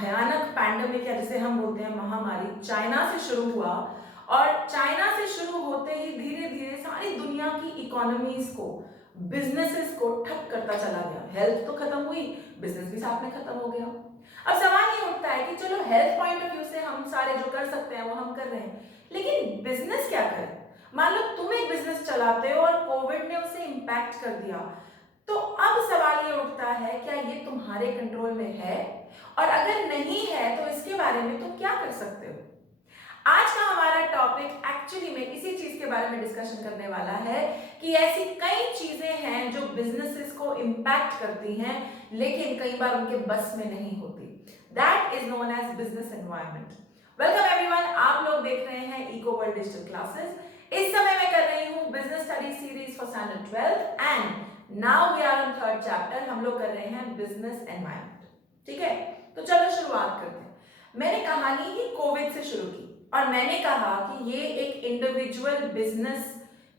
भयानक पैंडेमिक या जिसे हम बोलते हैं महामारी चाइना से शुरू हुआ और चाइना से शुरू होते ही धीरे धीरे सारी दुनिया की इकोनॉमीज को, बिजनेसेस को ठप करता चला गया। हेल्थ तो खत्म हुई, बिजनेस भी साथ में खत्म हो गया। अब सवाल ये उठता है कि चलो हेल्थ पॉइंट ऑफ व्यू से हम सारे जो कर सकते हैं वो हम कर रहे हैं, लेकिन बिजनेस क्या करें? मान लो तुम एक बिजनेस चलाते हो और कोविड ने उसे इंपैक्ट कर दिया, तो अब सवाल ये उठता है क्या ये तुम्हारे कंट्रोल में है, और अगर नहीं है तो इसके बारे में तुम क्या कर सकते हो? आज का हमारा टॉपिक एक्चुअली में इसी चीज के बारे में डिस्कशन करने वाला है कि ऐसी कई चीजें हैं जो बिजनेसेस को इंपैक्ट करती हैं लेकिन कई बार उनके बस में नहीं होती। That is known as business environment. Welcome everyone, आप लोग देख रहे हैं इको वर्ल्ड डिजिटल क्लासेस। इस समय मैं कर रही हूँ business study series for standard 12 and now we are on third chapter. हम लोग कर रहे हैं बिजनेस एनवायरनमेंट। ठीक है, तो चलो शुरुआत करते हैं। मैंने कहानी ही कोविड से शुरू की और मैंने कहा कि ये एक इंडिविजुअल बिजनेस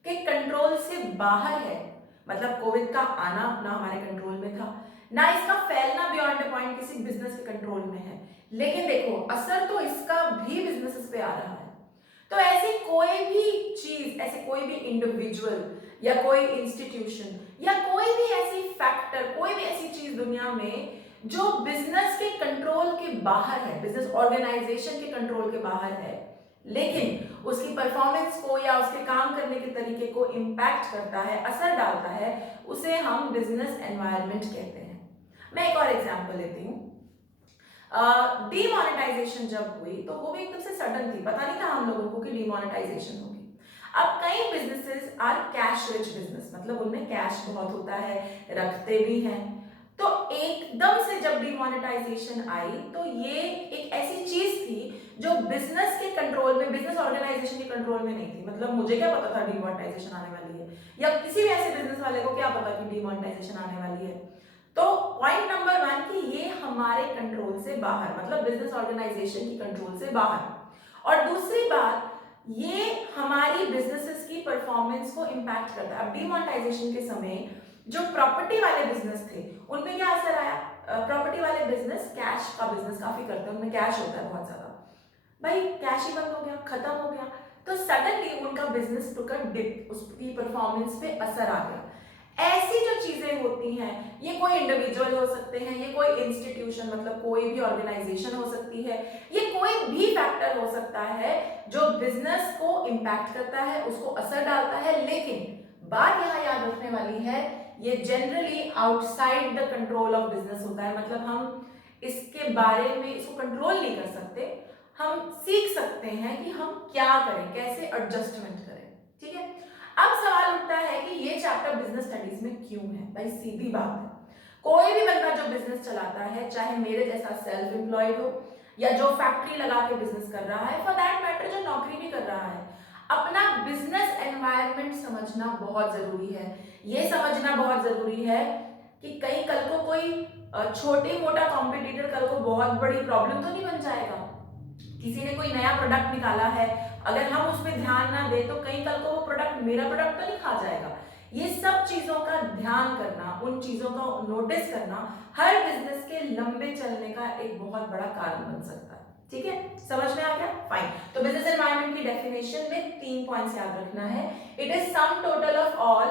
के कंट्रोल से बाहर है। मतलब कोविड का आना ना हमारे कंट्रोल में था, ना इसका फैलना बियॉन्ड द पॉइंट किसी बिजनेस के कंट्रोल में है, लेकिन देखो असर तो इसका भी बिजनेसेस पे आ रहा है। तो ऐसी कोई भी चीज, ऐसे कोई भी इंडिविजुअल या कोई इंस्टीट्यूशन या कोई भी ऐसी फैक्टर, कोई भी ऐसी चीज दुनिया में जो बिजनेस के कंट्रोल के बाहर है, बिजनेस ऑर्गेनाइजेशन के कंट्रोल के बाहर है, लेकिन उसकी परफॉर्मेंस को या उसके काम करने के तरीके को इंपैक्ट करता है, असर डालता है, उसे हम बिजनेस एनवायरनमेंट कहते हैं। मैं एक और एग्जांपल लेती हूँ। डीमोनेटाइजेशन जब हुई तो वो भी एकदम से सडन थी, पता नहीं था हम लोगों को कि डीमोनेटाइजेशन होगी। अब कई businesses are cash rich business, मतलब उनमें कैश बहुत होता है, रखते भी हैं। तो एकदम से जब डीमोनेटाइजेशन आई तो ये एक ऐसी चीज थी जो बिजनेस के कंट्रोल में, बिजनेस ऑर्गेनाइजेशन के कंट्रोल में नहीं थी। मतलब मुझे क्या पता था डीमोनेटाइजेशन आने वाली है, या किसी भी ऐसे बिजनेस वाले को क्या पता कि डीमोनेटाइजेशन आने वाली है। तो पॉइंट नंबर 1 कि ये हमारे कंट्रोल से बाहर, मतलब बिजनेस ऑर्गेनाइजेशन की कंट्रोल से बाहर। और दूसरी बात, ये हमारी बिजनेसेस की परफॉर्मेंस को इंपैक्ट करता है। अब डीमोनेटाइजेशन के समय जो प्रॉपर्टी वाले बिजनेस थे उनमें क्या असर आया? प्रॉपर्टी वाले बिजनेस कैश का बिजनेस काफी करते हैं, उनमें कैश होता है बहुत ज्यादा। भाई कैश ही बंद हो गया, खत्म हो गया, तो सडनली उनका बिजनेस टुक अ डिप, उसकी परफॉर्मेंस पे असर आ गया। ऐसी जो चीजें होती हैं, ये कोई इंडिविजुअल हो सकते हैं, ये कोई इंस्टीट्यूशन मतलब कोई भी ऑर्गेनाइजेशन हो सकती है, ये कोई भी फैक्टर हो सकता है जो बिजनेस को इंपैक्ट करता है, उसको असर डालता है। लेकिन बात यहाँ याद रखने वाली है, ये generally outside the control of business होता है। मतलब हम इसके बारे में, इसको कंट्रोल नहीं कर सकते, हम सीख सकते हैं कि हम क्या करें, कैसे एडजस्टमेंट करें। ठीक है, अब सवाल उठता है कि ये चैप्टर बिजनेस स्टडीज में क्यों है? भाई सीधी बात है, कोई भी बंदा जो बिजनेस चलाता है, चाहे मेरे जैसा सेल्फ एम्प्लॉयड हो या जो फैक्ट्री लगा के बिजनेस कर रहा है, फॉर दैट मैटर जो नौकरी भी कर रहा है, अपना बिजनेस एनवायरनमेंट समझना बहुत जरूरी है। ये समझना बहुत जरूरी है कि कहीं कल को कोई छोटी मोटा कॉम्पिटिटर कल को बहुत बड़ी प्रॉब्लम तो नहीं बन जाएगा। किसी ने कोई नया प्रोडक्ट निकाला है, अगर हम उस पर ध्यान ना दें तो कहीं कल को वो प्रोडक्ट मेरा प्रोडक्ट तो नहीं खा जाएगा। ये सब चीजों का ध्यान करना, उन चीजों का नोटिस करना हर बिजनेस के लंबे चलने का एक बहुत बड़ा कारण बन सकता है। ठीक है, समझ में आ गया? फाइन। तो बिजनेस एनवायरनमेंट की डेफिनेशन में 3 पॉइंट्स याद रखना है। It is sum total of all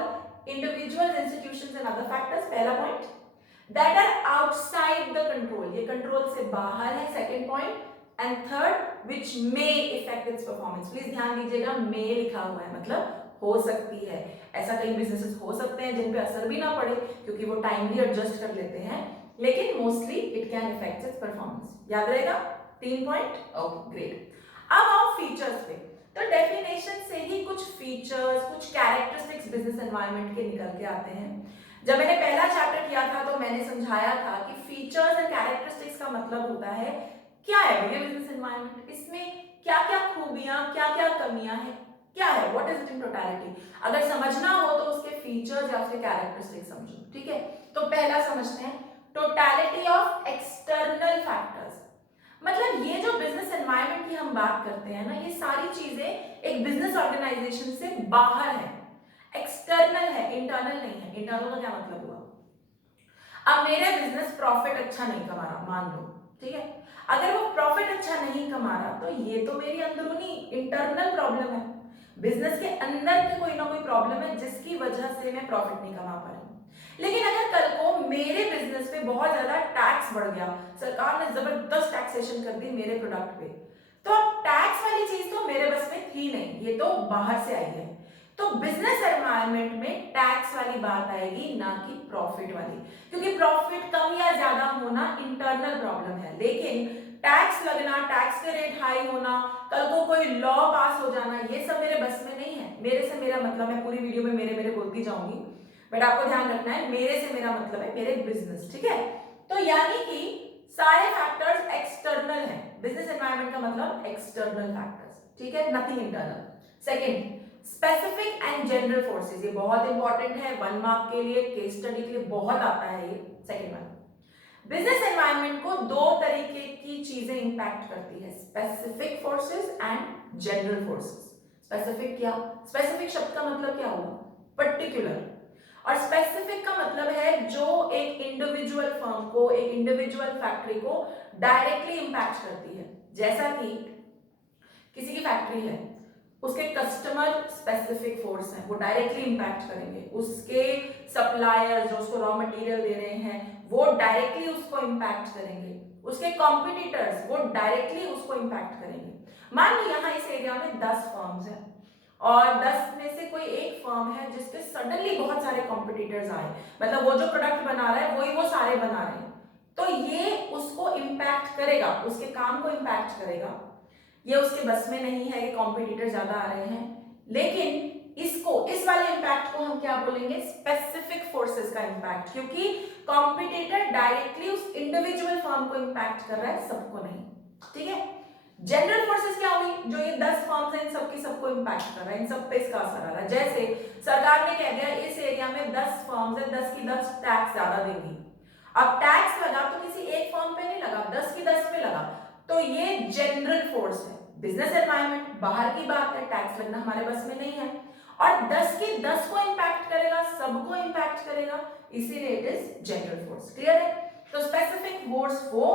individuals, institutions and other factors, पहला point, that are outside the control, ये कंट्रोल से बाहर है, second point, and third which may effect its performance. Please ध्यान दीजिएगा, मे लिखा हुआ है, मतलब हो सकती है। ऐसा कई बिजनेसेस हो सकते हैं जिन पे असर भी ना पड़े क्योंकि वो टाइमली एडजस्ट कर लेते हैं, लेकिन mostly it can effect its performance. याद रहेगा 3 पॉइंट? Okay great. अब आओ फीचर्स पे। तो डेफिनेशन से ही कुछ फीचर्स, कुछ कैरेक्टरिस्टिक्स बिजनेस एनवायरनमेंट के निकल के आते हैं। जब मैंने पहला चैप्टर किया था तो मैंने समझाया था कि फीचर्स एंड कैरेक्टरिस्टिक्स का मतलब होता है क्या है ये बिजनेस एनवायरनमेंट, इसमें क्या क्या खूबियां, क्या क्या कमियां हैं, क्या है, what is it in totality. अगर समझना हो तो उसके फीचर्स या उसके कैरेक्टरिस्टिक्स समझो। ठीक है, तो पहला समझते हैं टोटलिटी ऑफ एक्सटर्नल फैक्टर्स। मतलब ये जो बिजनेस एनवायरनमेंट की हम बात करते हैं ना, ये सारी चीजें एक बिजनेस ऑर्गेनाइजेशन से बाहर है, एक्सटर्नल है, इंटरनल नहीं है। इंटरनल का क्या मतलब हुआ? अब मेरे बिजनेस प्रॉफिट अच्छा नहीं कमा रहा, मान लो, ठीक है। अगर वो प्रॉफिट अच्छा नहीं कमा रहा तो ये तो मेरी अंदरूनी इंटरनल प्रॉब्लम है, बिजनेस के अंदर की कोई ना कोई प्रॉब्लम है जिसकी वजह से मैं प्रॉफिट नहीं कमा पा रही हूं। लेकिन अगर कल को मेरे बिजनेस पे बहुत ज्यादा टैक्स बढ़ गया, सरकार ने जबरदस्त टैक्सेशन कर दी मेरे प्रोडक्ट पे, तो अब टैक्स वाली चीज तो मेरे बस में थी नहीं, ये तो बाहर से आई है। तो बिजनेस एनवायरनमेंट में टैक्स वाली बात आएगी, ना कि प्रॉफिट वाली, क्योंकि प्रॉफिट कम या ज्यादा होना इंटरनल प्रॉब्लम है, लेकिन टैक्स लगना, टैक्स के रेट हाई होना, कल को कोई लॉ पास हो जाना, ये सब मेरे बस में नहीं है। मेरे से मेरा मतलब, मैं पूरी वीडियो में मेरे मेरे बोलती जाऊंगी, बट आपको ध्यान रखना है मेरे से मेरा मतलब है मेरे बिजनेस, ठीक है। तो यानी कि सारे फैक्टर्स एक्सटर्नल हैं, बिजनेस एनवायरनमेंट का मतलब एक्सटर्नल फैक्टर्स, ठीक है, nothing internal. Second, specific and general forces, ये बहुत इंपॉर्टेंट है, 1 मार्क के लिए, केस स्टडी के लिए बहुत आता है ये। सेकंड वन, बिजनेस एनवायरनमेंट को दो तरीके की चीजें इंपैक्ट करती है, specific forces and general forces. Specific क्या, स्पेसिफिक शब्द का मतलब क्या हुआ, पर्टिकुलर, और स्पेसिफिक का मतलब है जो एक इंडिविजुअल फर्म को, एक इंडिविजुअल फैक्ट्री को डायरेक्टली इंपैक्ट करती है। जैसा कि किसी की फैक्ट्री है, उसके कस्टमर स्पेसिफिक फोर्स हैं, वो डायरेक्टली इंपैक्ट करेंगे, उसके सप्लायर जो उसको रॉ मटेरियल दे रहे हैं वो डायरेक्टली उसको इंपैक्ट करेंगे, उसके कॉम्पिटिटर्स वो डायरेक्टली उसको इंपैक्ट करेंगे। मान लो यहाँ इस एरिया में 10 फर्म्स हैं और 10 में से कोई एक फर्म है जिसके सडनली बहुत सारे कॉम्पिटिटर्स आए, मतलब वो जो प्रोडक्ट बना रहा है वही वो सारे बना रहे हैं, तो ये उसको इंपैक्ट करेगा, उसके काम को इंपैक्ट करेगा। ये उसके बस में नहीं है कि कॉम्पिटिटर ज्यादा आ रहे हैं, लेकिन इसको, इस वाले इंपैक्ट को हम क्या बोलेंगे, स्पेसिफिक फोर्सेस का इंपैक्ट, क्योंकि कॉम्पिटिटर डायरेक्टली उस इंडिविजुअल फर्म को इंपैक्ट कर रहा है, सबको नहीं, ठीक है। जनरल फोर्सेस क्या हुई, जो ये 10 फर्म्स हैं इन सबकी सबको इंपैक्ट कर रहा है, इन सब पे इसका असर आ रहा है। जैसे सरकार ने कह दिया इस एरिया में 10 फर्म्स है, 10 की 10 टैक्स ज्यादा देंगी, अब टैक्स लगा तो किसी एक फर्म पे नहीं लगा, 10 की 10 पे लगा, तो ये जनरल फोर्स है। बिजनेस एनवायरनमेंट बाहर की बात है, टैक्स लगना हमारे बस में नहीं है, और 10 की 10 को इंपैक्ट करेगा, सबको इंपैक्ट करेगा, इसीलिए it is general force. Clear है। तो स्पेसिफिक फोर्स वो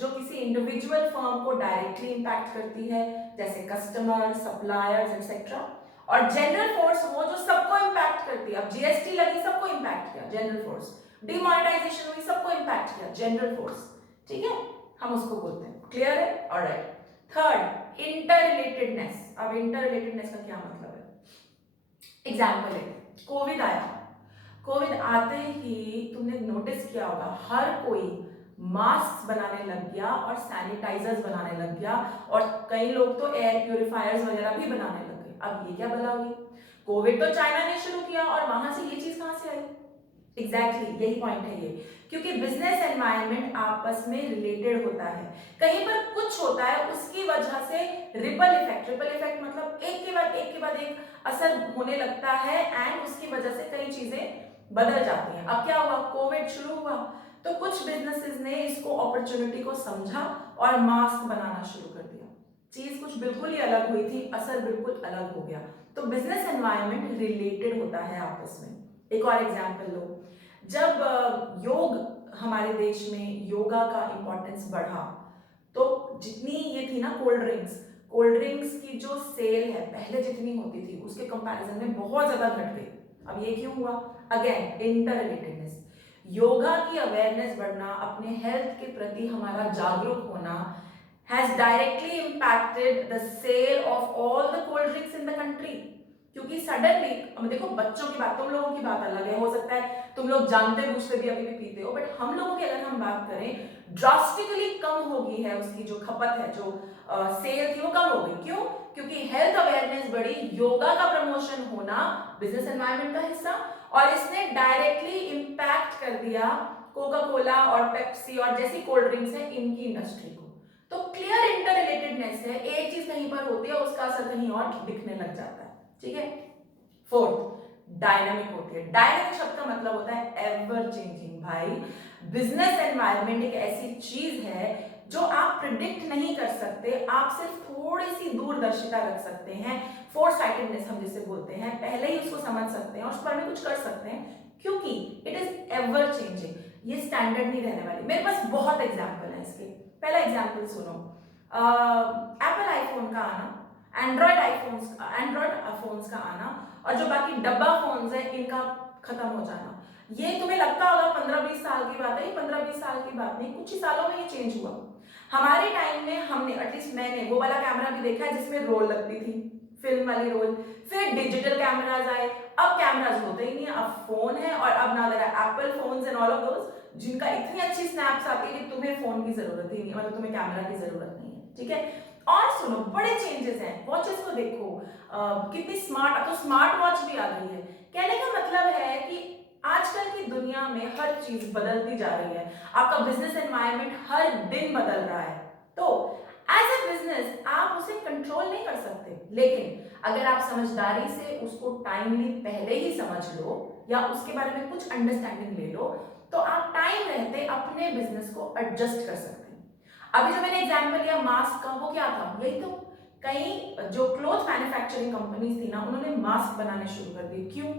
जो किसी इंडिविजुअल फर्म को डायरेक्टली इंपैक्ट करती है, जैसे कस्टमर, सप्लायर्स एक्सेट्रा, और जनरल फोर्स वो जो सबको इंपैक्ट करती है। अब जीएसटी लगी, सबको इंपैक्ट किया, जनरल फोर्स, डिमोनेटाइजेशन हुई, सबको इंपैक्ट किया, जनरल फोर्स, ठीक है, हम उसको बोलते हैं। क्लियर है। ऑलराइट। थर्ड, इंटररिलेटेडनेस। अब इंटररिलेटेडनेस का क्या मतलब है, एग्जाम्पल है, कोविड आया, कोविड आते ही तुमने नोटिस किया होगा हर कोई मास्क बनाने लग गया और सैनिटाइजर्स बनाने लग गया, और कई लोग तो एयर प्यूरिफायर्स वगैरह भी बनाने लग गए। अब ये क्या बला हुई, कोविड तो चाइना ने शुरू किया और वहां से ये चीज कहां से आई, एग्जैक्टली यही पॉइंट है ये, क्योंकि बिजनेस एनवायरनमेंट आपस में रिलेटेड होता है, कहीं पर कुछ होता है उसकी वजह से रिपल इफेक्ट, रिपल इफेक्ट मतलब एक के बाद एक के बाद एक असर होने लगता है, एंड उसकी वजह से कई चीजें बदल जाती हैं। अब क्या हुआ, कोविड शुरू हुआ तो कुछ बिजनेसेस ने इसको अपॉर्चुनिटी को समझा और मास्क बनाना शुरू कर दिया, चीज कुछ बिल्कुल ही अलग हुई थी, असर बिल्कुल अलग हो गया। तो बिजनेस एनवायरनमेंट रिलेटेड होता है आपस में। एक और एग्जांपल लो, जब योग हमारे देश में योगा का इंपॉर्टेंस बढ़ा, तो जितनी ये थी ना कोल्ड ड्रिंक्स की जो सेल है पहले जितनी होती थी उसके कंपैरिजन में बहुत ज्यादा घट गई। अब ये क्यों हुआ, अगेन इंटररिलेटेडनेस, योगा की अवेयरनेस बढ़ना, अपने हेल्थ के प्रति हमारा जागरूक होना has directly impacted the sale of all the cold drinks in the country, क्योंकि सडनली, अब देखो बच्चों की बात, तुम लोगों की बात अलग है, हो सकता है तुम लोग जानते बूझते भी अभी भी पीते हो, बट हम लोगों की अगर हम बात करें ड्रास्टिकली कम हो गई है, उसकी जो खपत है, जो सेल थी वो कम हो गई। क्यों, क्योंकि हेल्थ अवेयरनेस बढ़ी, योगा का प्रमोशन होना बिजनेस एनवायरनमेंट का हिस्सा, और इसने डायरेक्टली इंपैक्ट कर दिया कोका कोला और पेप्सी और जैसी कोल्ड ड्रिंक्स है इनकी इंडस्ट्री को। तो क्लियर इंटररिलेटेडनेस है, एक चीज कहीं पर होती है उसका असर कहीं और दिखने लग जाता है, ठीक है। फोर्थ, डायनामिक होती है। डायनामिक शब्द का मतलब होता है एवर चेंजिंग। भाई बिजनेस एनवायरनमेंट एक ऐसी चीज है जो आप प्रिडिक्ट नहीं कर सकते, आप सिर्फ थोड़ी सी दूरदर्शिता रख सकते हैं, फोरसाइटेडनेस हम जिसे बोलते हैं, पहले ही उसको समझ सकते हैं और उस पर में कुछ कर सकते हैं, क्योंकि इट इज एवर चेंजिंग, ये स्टैंडर्ड नहीं रहने वाली। मेरे पास बहुत एग्जाम्पल है इसके, पहला एग्जाम्पल सुनो, एप्पल आईफोन का आना, एंड्रॉयड फोन्स का आना, और जो बाकी डब्बा फोन्स है इनका खत्म हो जाना। ये तुम्हें लगता होगा 15-20 साल की बात है, ये 15-20 साल की बात नहीं, कुछ ही सालों में ये चेंज हुआ। हमारे टाइम में हमने, एटलीस्ट मैंने वो वाला कैमरा भी देखा है जिसमें रोल लगती थी, फिल्म वाली रोल। फिर डिजिटल कैमराज आए, अब कैमराज होते ही नहीं, अब फोन है, और अब ना there Apple phones and all of those जिनका इतनी अच्छी स्नैप्स आती है कि तुम्हें फोन की जरूरत ही नहीं, मतलब तुम्हें कैमरा की जरूरत नहीं है, ठीक है। और सुनो, बड़े चेंजेस हैं, वॉचेस को देखो, कितनी स्मार्ट, अब तो स्मार्ट वॉच भी आ गई है। कहने का मतलब है कि आजकल की दुनिया में हर चीज बदलती जा रही है, आपका बिजनेस एनवायरनमेंट हर दिन बदल रहा है। तो एज ए बिजनेस आप उसे कंट्रोल नहीं कर सकते, लेकिन अगर आप समझदारी से उसको टाइमली पहले ही समझ लो या उसके बारे में कुछ अंडरस्टैंडिंग ले लो, तो आप टाइम रहते अपने बिजनेस को एडजस्ट कर सकते हैं। अभी जो मैंने एग्जांपल लिया मास्क का, वो क्या था, यही तो। कई जो क्लोथ मैन्युफैक्चरिंग कंपनीज थी ना, उन्होंने मास्क बनाने शुरू कर दिए। क्यों?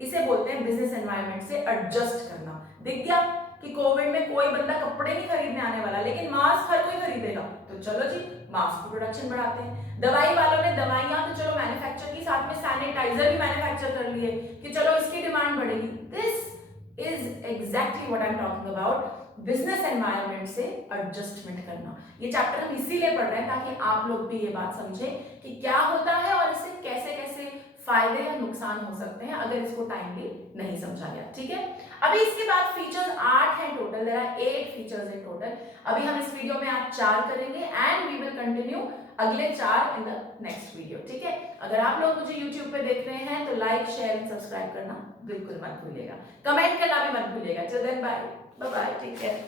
इसे बोलते हैं बिजनेस एनवायरनमेंट से एडजस्ट करना। दिख गया कि कोविड में कोई बंदा कपड़े नहीं खरीदने आने वाला, लेकिन मास्क हर कोई खरीदेगा, तो चलो जी मास्क की प्रोडक्शन बढ़ाते हैं। दवाई वालों ने दवाइयां तो चलो मैन्युफैक्चर की, साथ में सैनिटाइजर भी मैन्युफैक्चर कर लिए कि चलो इसकी डिमांड बढ़ेगी। This is exactly what I am talking about, business environment से एडजस्टमेंट करना। ये चैप्टर हम इसीलिए पढ़ रहे हैं ताकि आप लोग भी ये बात समझें कि क्या होता है और इससे कैसे कैसे फायदे या नुकसान हो सकते हैं अगर इसको टाइमली नहीं समझा गया, ठीक है। अभी इसके बाद फीचर्स 8 हैं total, there are 8 features in total. अभी हम इस वीडियो में आज 4 करेंगे एंड वी विल कंटिन्यू अगले 4 इन द नेक्स्ट वीडियो, ठीक है। अगर आप लोग मुझे YouTube पे देख रहे हैं तो लाइक शेयर एंड सब्सक्राइब करना बिल्कुल मत भूलिएगा, कमेंट करना भी मत भूलिएगा। Till then bye bye, take care.